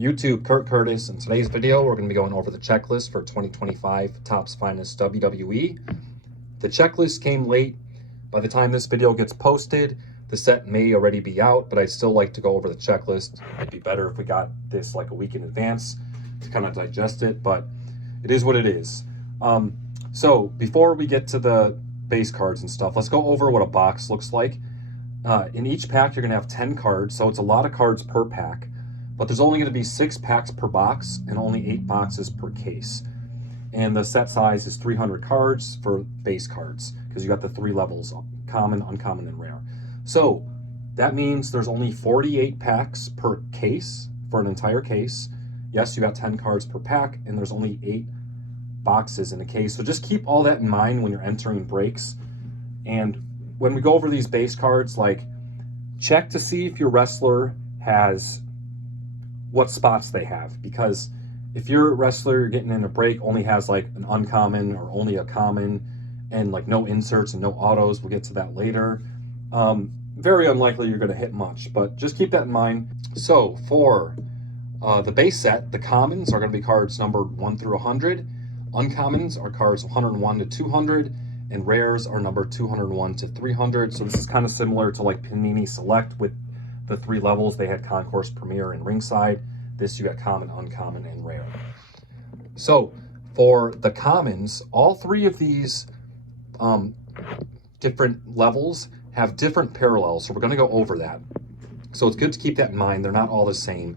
YouTube, Kurt Curtis. In today's video, we're going to be going over the checklist for 2025 Topps Finest WWE. The checklist came late. By the time this video gets posted, the set may already be out, but I'd still like to go over the checklist. It'd be better if we got this like a week in advance to kind of digest it, but it is what it is. So before we get to the base cards and stuff, let's go over what a box looks like. In each pack, you're going to have 10 cards, so it's a lot of cards per pack, but there's only going to be 6 packs per box and only 8 boxes per case. And the set size is 300 cards for base cards, because you got the 3 levels, common, uncommon, and rare. So that means there's only 48 packs per case for an entire case. Yes, you got 10 cards per pack, and there's only 8 boxes in a case. So just keep all that in mind when you're entering breaks. And when we go over these base cards, like, check to see if your wrestler has what spots they have, because if your wrestler you're getting in a break only has like an uncommon or only a common and like no inserts and no autos, we'll get to that later, very unlikely you're going to hit much, but just keep that in mind. So for the base set, the commons are going to be cards numbered 1 through 100, uncommons are cards 101 to 200, and rares are numbered 201 to 300. So this is kind of similar to like Panini Select with the 3 levels. They had Concourse, Premier, and Ringside. This you got common, uncommon, and rare. So for the commons, all 3 of these different levels have different parallels. So we're going to go over that. So it's good to keep that in mind. They're not all the same.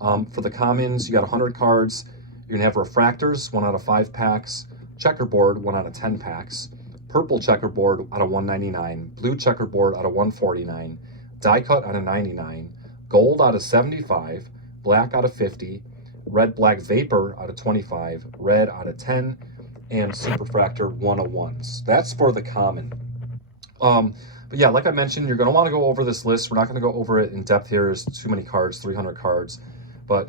For the commons, you got 100 cards. You're going to have refractors, 1 out of 5 packs. Checkerboard, 1 out of 10 packs. Purple checkerboard out of 199. Blue checkerboard out of 149. Die cut out of 99. Gold out of 75. Black out of 50. Red black vapor out of 25. Red out of 10. And superfractor 101s. That's for the common. But yeah, like I mentioned, you're going to want to go over this list. We're not going to go over it in depth here. There's too many cards, 300 cards. But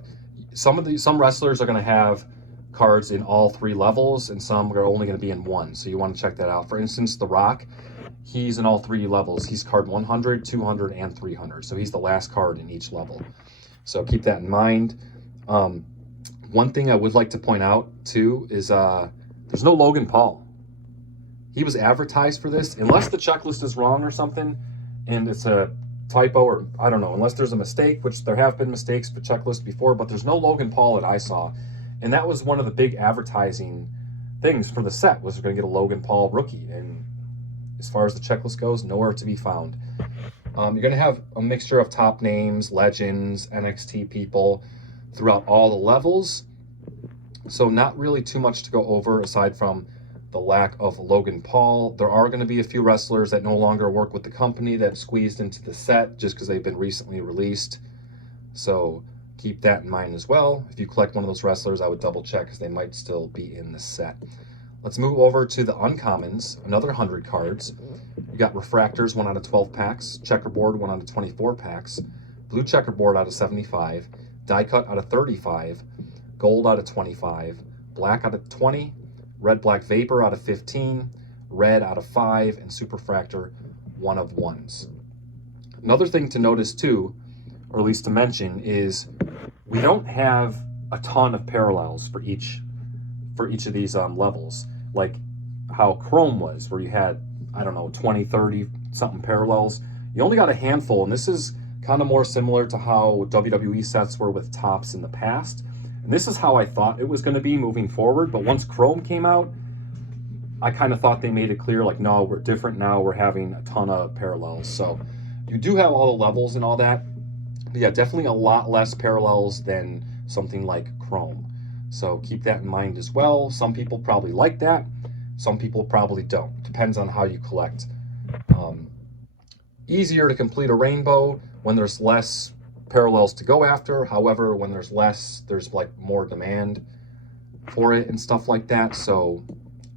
some wrestlers are going to have cards in all 3 levels, and some are only going to be in 1. So you want to check that out. For instance, The Rock, he's in all 3 levels. He's card 100, 200, and 300. So he's the last card in each level. So keep that in mind. One thing I would like to point out too is there's no Logan Paul. He was advertised for this, unless the checklist is wrong or something, and it's a typo, or I don't know, unless there's a mistake, which there have been mistakes with checklists before, but there's no Logan Paul that I saw. And that was one of the big advertising things for the set, was we're going to get a Logan Paul rookie. And as far as the checklist goes, nowhere to be found. You're going to have a mixture of top names, legends, NXT people throughout all the levels. So not really too much to go over aside from the lack of Logan Paul. There are going to be a few wrestlers that no longer work with the company that squeezed into the set just because they've been recently released. So keep that in mind as well. If you collect one of those wrestlers, I would double check because they might still be in the set. Let's move over to the uncommons, another 100 cards. You got refractors, 1 out of 12 packs. Checkerboard, 1 out of 24 packs. Blue checkerboard out of 75. Die cut out of 35. Gold out of 25. Black out of 20. Red black vapor out of 15. Red out of 5. And superfractor 1 of 1s. Another thing to notice too, or at least to mention, is we don't have a ton of parallels for each of these levels, like how Chrome was, where you had, I don't know, 20, 30 something parallels. You only got a handful, and this is kind of more similar to how WWE sets were with Topps in the past. And this is how I thought it was going to be moving forward, but once Chrome came out, I kind of thought they made it clear, like, no, we're different now, we're having a ton of parallels. So you do have all the levels and all that. But yeah, definitely a lot less parallels than something like Chrome. So keep that in mind as well. Some people probably like that. Some people probably don't. Depends on how you collect. Easier to complete a rainbow when there's less parallels to go after. However, when there's less, there's like more demand for it and stuff like that. So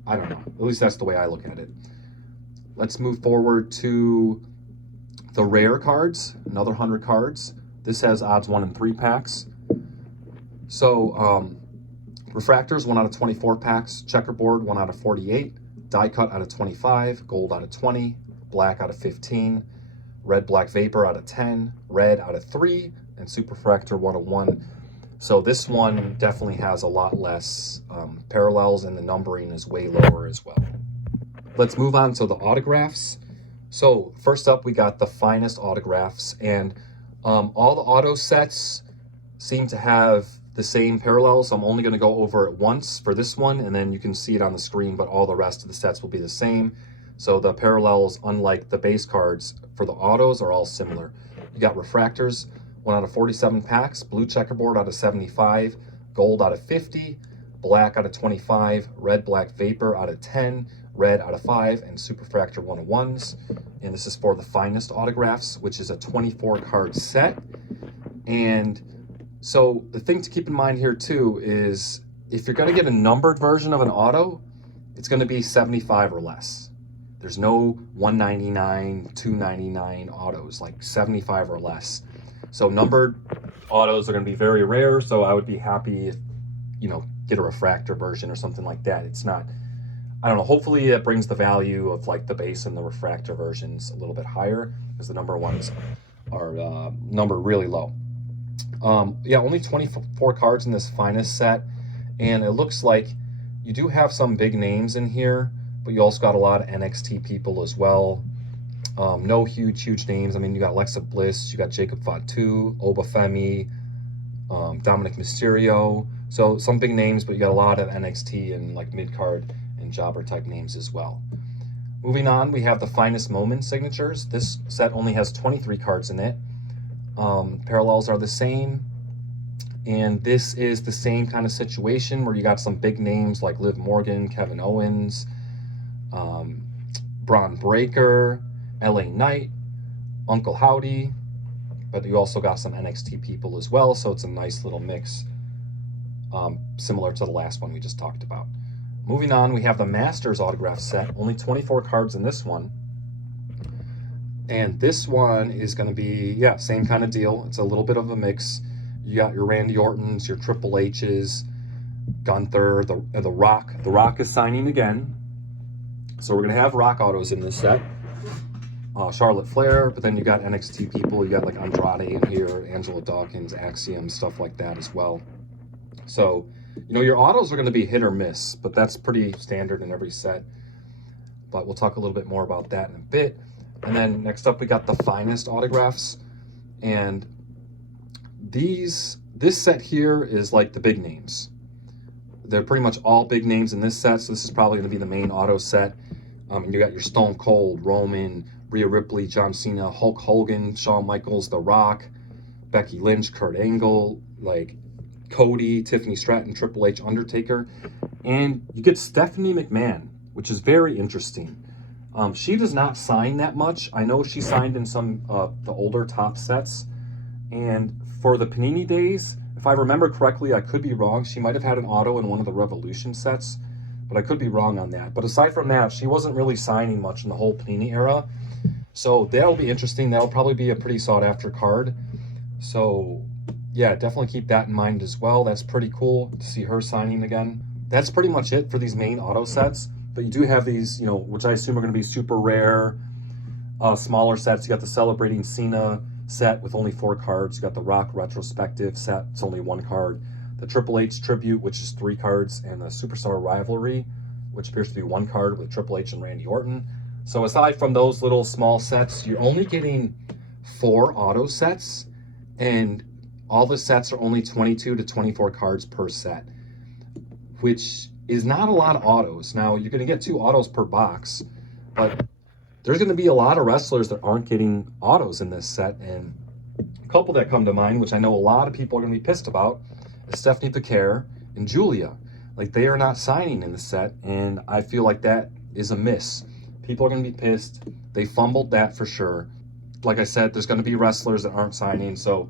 I don't know. At least that's the way I look at it. Let's move forward to the rare cards, another 100 cards. This has odds 1 in 3 packs. So refractors, 1 out of 24 packs. Checkerboard, 1 out of 48. Die cut out of 25. Gold out of 20. Black out of 15. Red black vapor out of 10. Red out of 3. And superfractor 101. So this one definitely has a lot less parallels, and the numbering is way lower as well. Let's move on to the autographs. So first up, we got the finest autographs, and all the auto sets seem to have the same parallels. I'm only going to go over it once for this one, and then you can see it on the screen, but all the rest of the sets will be the same. So the parallels, unlike the base cards for the autos, are all similar. You got refractors, 1 out of 47 packs, blue checkerboard out of 75, gold out of 50, black out of 25, red black vapor out of 10, red out of 5, and superfractor 101s. And this is for the finest autographs, which is a 24 card set. And so the thing to keep in mind here too is if you're going to get a numbered version of an auto, it's going to be 75 or less. There's no 199, 299 autos, like 75 or less. So numbered autos are going to be very rare. So I would be happy if, you know, get a refractor version or something like that. It's not, I don't know, hopefully it brings the value of like the base and the refractor versions a little bit higher, because the number ones are numbered really low. Yeah, only 24 cards in this finest set, and it looks like you do have some big names in here, but you also got a lot of NXT people as well. No huge names. I mean, you got Alexa Bliss, you got Jacob Fatu, Obafemi, Dominic Mysterio. So some big names, but you got a lot of NXT and like mid-card and jobber type names as well. Moving on, we have the finest moment signatures. This set only has 23 cards in it. Parallels are the same, and this is the same kind of situation where you got some big names like Liv Morgan, Kevin Owens, Braun Breaker, LA Knight, Uncle Howdy, but you also got some NXT people as well, so it's a nice little mix, similar to the last one we just talked about. Moving on, we have the Masters autograph set, only 24 cards in this one. And this one is going to be, yeah, same kind of deal. It's a little bit of a mix. You got your Randy Ortons, your Triple H's, Gunther, the Rock. The Rock is signing again. So we're going to have Rock autos in this set. Charlotte Flair, but then you got NXT people. You got like Andrade in here, Angela Dawkins, Axiom, stuff like that as well. So, you know, your autos are going to be hit or miss, but that's pretty standard in every set. But we'll talk a little bit more about that in a bit. And then next up, we got the finest autographs. And this set here is like the big names. They're pretty much all big names in this set. So this is probably going to be the main auto set. And you got your Stone Cold, Roman, Rhea Ripley, John Cena, Hulk Hogan, Shawn Michaels, The Rock, Becky Lynch, Kurt Angle, like Cody, Tiffany Stratton, Triple H, Undertaker. And you get Stephanie McMahon, which is very interesting. She does not sign that much. I know she signed in some the older top sets. And for the Panini days, if I remember correctly, I could be wrong, she might have had an auto in one of the Revolution sets, but I could be wrong on that. But aside from that, she wasn't really signing much in the whole Panini era. So that'll be interesting. That'll probably be a pretty sought-after card. So yeah, definitely keep that in mind as well. That's pretty cool to see her signing again. That's pretty much it for these main auto sets. But you do have these, you know, which I assume are going to be super rare, smaller sets. You got the Celebrating Cena set with only 4 cards. You got the Rock Retrospective set. It's only 1 card. The Triple H Tribute, which is 3 cards. And the Superstar Rivalry, which appears to be 1 card with Triple H and Randy Orton. So aside from those little small sets, you're only getting 4 auto sets. And all the sets are only 22 to 24 cards per set, which is not a lot of autos. Now, you're going to get 2 autos per box, but there's going to be a lot of wrestlers that aren't getting autos in this set. And a couple that come to mind, which I know a lot of people are going to be pissed about, is Stephanie Piquet and Julia. Like, they are not signing in the set, and I feel like that is a miss. People are going to be pissed. They fumbled that for sure. Like I said, there's going to be wrestlers that aren't signing. So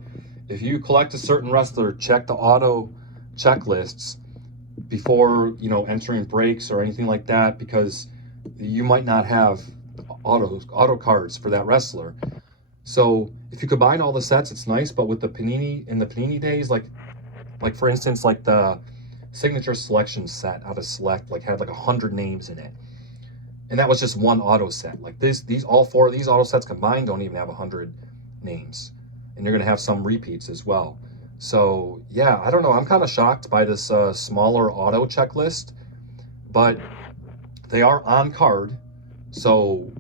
if you collect a certain wrestler, check the auto checklists before, you know, entering breaks or anything like that, because you might not have auto cards for that wrestler. So if you combine all the sets, it's nice. But with the Panini, in the Panini days, like for instance, like the Signature Selection set out of Select, like had like 100 names in it, and that was just 1 auto set. Like all 4 of these auto sets combined don't even have 100 names, and you're going to have some repeats as well. So yeah, I don't know. I'm kind of shocked by this smaller auto checklist, but they are on card, so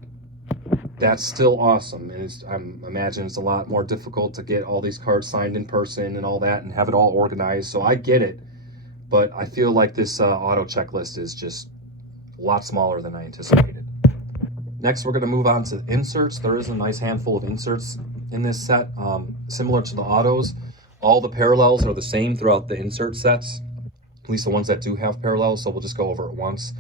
that's still awesome. And I'm imagine it's a lot more difficult to get all these cards signed in person and all that and have it all organized. So I get it, but I feel like this auto checklist is just a lot smaller than I anticipated. Next, we're going to move on to inserts. There is a nice handful of inserts in this set, similar to the autos. All the parallels are the same throughout the insert sets, at least the ones that do have parallels, so we'll just go over it once.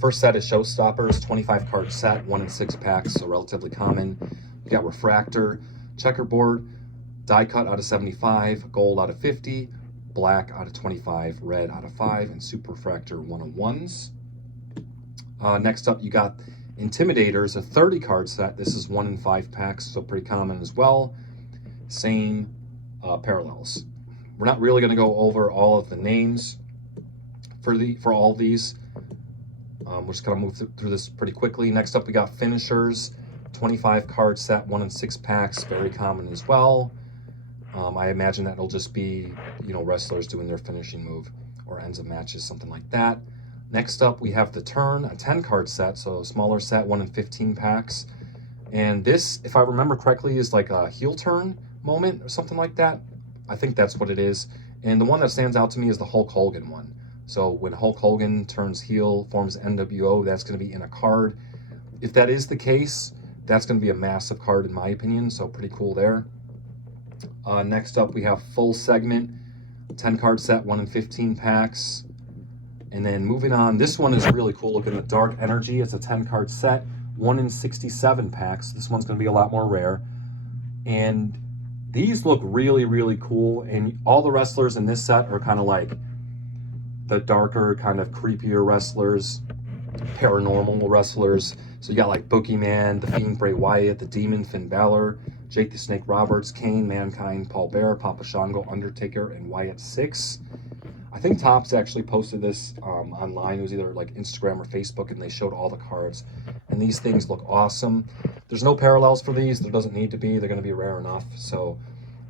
First set is Showstoppers, 25 card set, 1 in 6 packs, so relatively common. We got Refractor, Checkerboard, Die Cut out of 75, Gold out of 50, Black out of 25, Red out of 5, and Super Refractor 101s. Next up, you got Intimidators, a 30 card set. This is 1 in 5 packs, so pretty common as well. Same parallels. We're not really going to go over all of the names for all of these. We're just going to move through this pretty quickly. Next up, we got Finishers, 25 card set, 1 in 6 packs, very common as well. I imagine that it'll just be, wrestlers doing their finishing move or ends of matches, something like that. Next up, we have the Turn, a 10 card set, so a smaller set, 1 in 15 packs. And this, if I remember correctly, is like a heel turn moment or something like that. I think that's what it is. And the one that stands out to me is the Hulk Hogan one. So when Hulk Hogan turns heel, forms NWO, that's going to be in a card. If that is the case, that's going to be a massive card in my opinion, so pretty cool there. Next up, we have Full Segment, 10 card set, 1 in 15 packs. And then moving on, this one is really cool looking, the Dark Energy. It's a 10 card set, 1 in 67 packs. This one's going to be a lot more rare. And these look really, really cool. And all the wrestlers in this set are kind of like the darker, kind of creepier wrestlers, paranormal wrestlers. So you got like Boogeyman, The Fiend Bray Wyatt, The Demon Finn Balor, Jake the Snake Roberts, Kane, Mankind, Paul Bearer, Papa Shango, Undertaker, and Wyatt 6. I think Topps actually posted this online. It was either like Instagram or Facebook, and they showed all the cards. And these things look awesome. There's no parallels for these. There doesn't need to be. They're going to be rare enough. So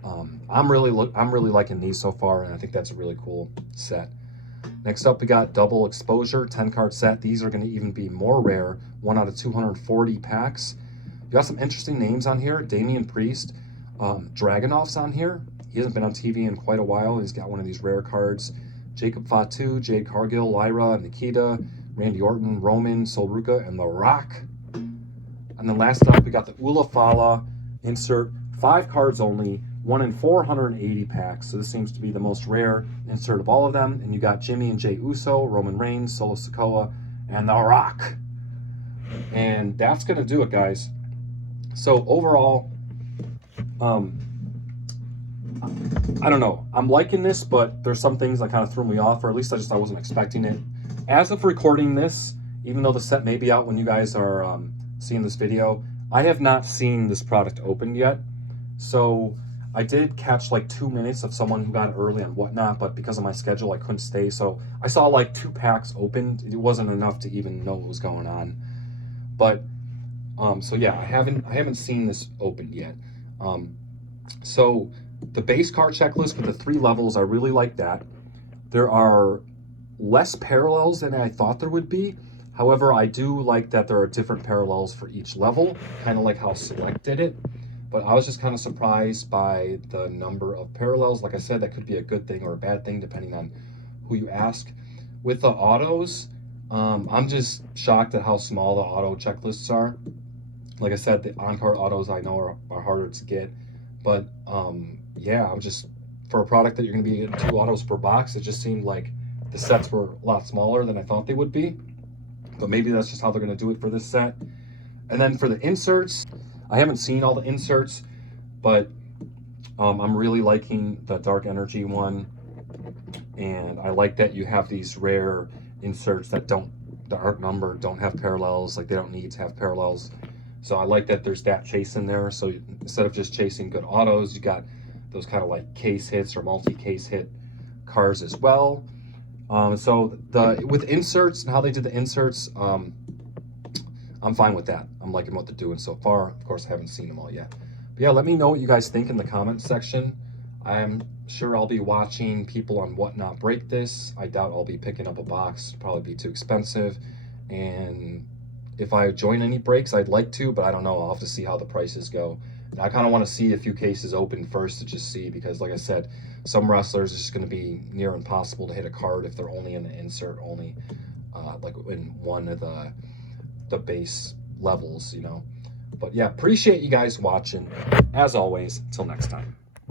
I'm really liking these so far, and I think that's a really cool set. Next up, we got Double Exposure, 10 card set. These are going to even be more rare, 1 out of 240 packs. You got some interesting names on here. Damian Priest, Dragunov's on here. He hasn't been on TV in quite a while. He's got one of these rare cards. Jacob Fatu, Jade Cargill, Lyra, Nikita, Randy Orton, Roman, Solruka, and The Rock. And then last up, we got the Ula Fala insert, 5 cards only, 1 in 480 packs. So this seems to be the most rare insert of all of them. And you got Jimmy and Jey Uso, Roman Reigns, Solo Sikoa, and The Rock. And that's going to do it, guys. So overall, I don't know. I'm liking this, but there's some things that kind of threw me off, or at least I wasn't expecting it. As of recording this, even though the set may be out when you guys are seeing this video, I have not seen this product opened yet. So I did catch like 2 minutes of someone who got it early and whatnot, but because of my schedule, I couldn't stay. So I saw like 2 packs opened. It wasn't enough to even know what was going on. But so yeah, I haven't seen this opened yet. So the base card checklist with the 3 levels, I really like that. There are less parallels than I thought there would be. However, I do like that there are different parallels for each level, kind of like how Select did it. But I was just kind of surprised by the number of parallels. Like I said, that could be a good thing or a bad thing depending on who you ask. With the autos, I'm just shocked at how small the auto checklists are. Like I said, the on-card autos I know are harder to get. But yeah, I'm just, for a product that you're going to be getting 2 autos per box, it just seemed like the sets were a lot smaller than I thought they would be. But maybe that's just how they're going to do it for this set. And then for the inserts, I haven't seen all the inserts, but I'm really liking the Dark Energy one. And I like that you have these rare inserts that aren't numbered, don't have parallels, like they don't need to have parallels. So I like that there's that chase in there. So instead of just chasing good autos, you got those kind of like case hits or multi-case hit cards as well. So with inserts and how they did the inserts, I'm fine with that. I'm liking what they're doing so far. Of course, I haven't seen them all yet. But yeah, let me know what you guys think in the comments section. I'm Sure, I'll be watching people on Whatnot break this. I doubt I'll be picking up a box. It'd probably be too expensive. And if I join any breaks, I'd like to, but I don't know. I'll have to see how the prices go. I kind of want to see a few cases open first to just see, because like I said, some wrestlers, it's just going to be near impossible to hit a card if they're only in the insert, only like in one of the base levels, you know. But yeah, appreciate you guys watching. As always, till next time.